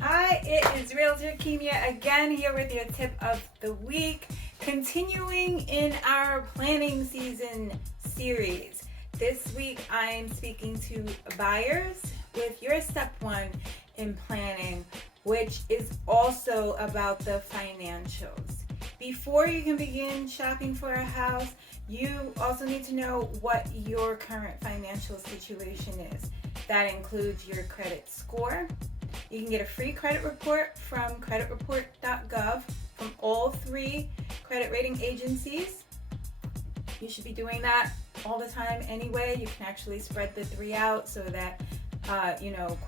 Hi, it is Realtor Kemia again here with your tip of the week. Continuing in our planning season series. This week I'm speaking to buyers with your step one in planning, which is also about the financials. Before you can begin shopping for a house, you also need to know what your current financial situation is. That includes your credit score. You can get a free credit report from creditreport.gov from all three credit rating agencies. You should be doing that all the time anyway. You can actually spread the three out so that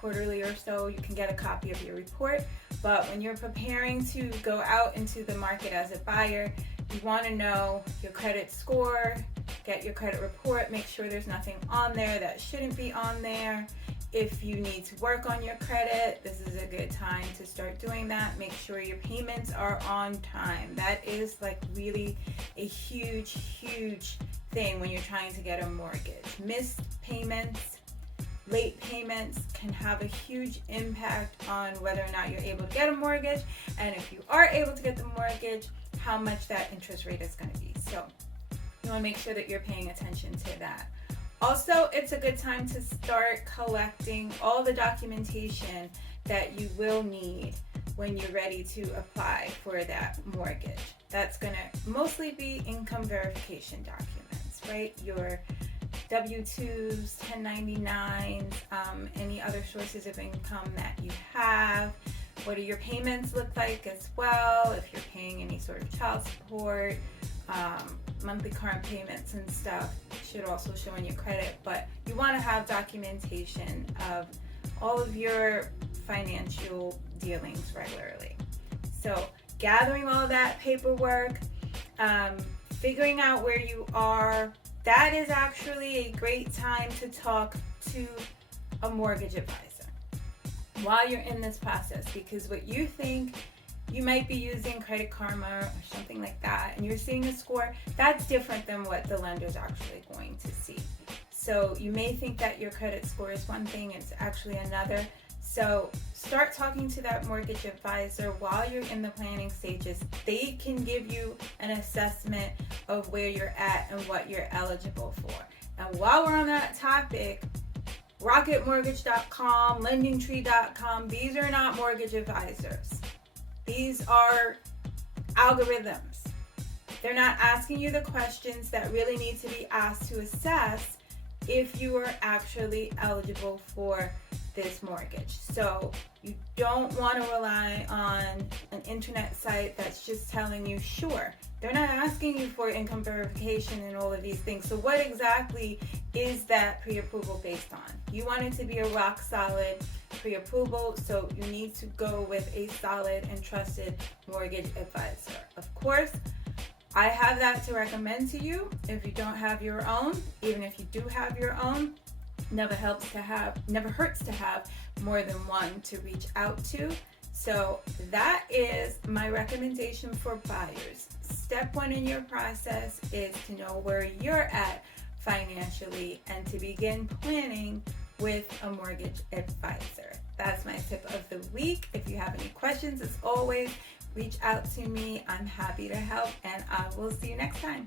quarterly or so you can get a copy of your report. But when you're preparing to go out into the market as a buyer, you want to know your credit score, get your credit report, make sure there's nothing on there that shouldn't be on there. If you need to work on your credit, this is a good time to start doing that. Make sure your payments are on time. That is like really a huge thing when you're trying to get a mortgage. Missed payments, late payments can have a huge impact on whether or not you're able to get a mortgage, and if you are able to get the mortgage, how much that interest rate is going to be. So you want to make sure that you're paying attention to that. Also, it's a good time to start collecting all the documentation that you will need when you're ready to apply for that mortgage. That's going to mostly be income verification documents, right? Your W-2s, 1099s, any other sources of income that you have. What do your payments look like as well? If you're paying any sort of child support, monthly current payments and stuff should also show in your credit, but you want to have documentation of all of your financial dealings regularly. So gathering all that paperwork, figuring out where you are, that is actually a great time to talk to a mortgage advisor while you're in this process, because what you think you might be using Credit Karma or something like that, and you're seeing a score, that's different than what the lender's actually going to see. So you may think that your credit score is one thing, it's actually another. So start talking to that mortgage advisor while you're in the planning stages. They can give you an assessment of where you're at and what you're eligible for. And while we're on that topic, rocketmortgage.com, lendingtree.com, these are not mortgage advisors. These are algorithms. They're not asking you the questions that really need to be asked to assess if you are actually eligible for this mortgage. So you don't want to rely on an internet site that's just telling you, sure. They're not asking you for income verification and all of these things. So what exactly is that pre-approval based on? You want it to be a rock solid pre-approval, so you need to go with a solid and trusted mortgage advisor. Of course, I have that to recommend to you if you don't have your own. Even if you do have your own, never hurts to have more than one to reach out to. So that is my recommendation for buyers. Step one in your process is to know where you're at financially and to begin planning with a mortgage advisor. That's my tip of the week. If you have any questions, as always, reach out to me. I'm happy to help, and I will see you next time.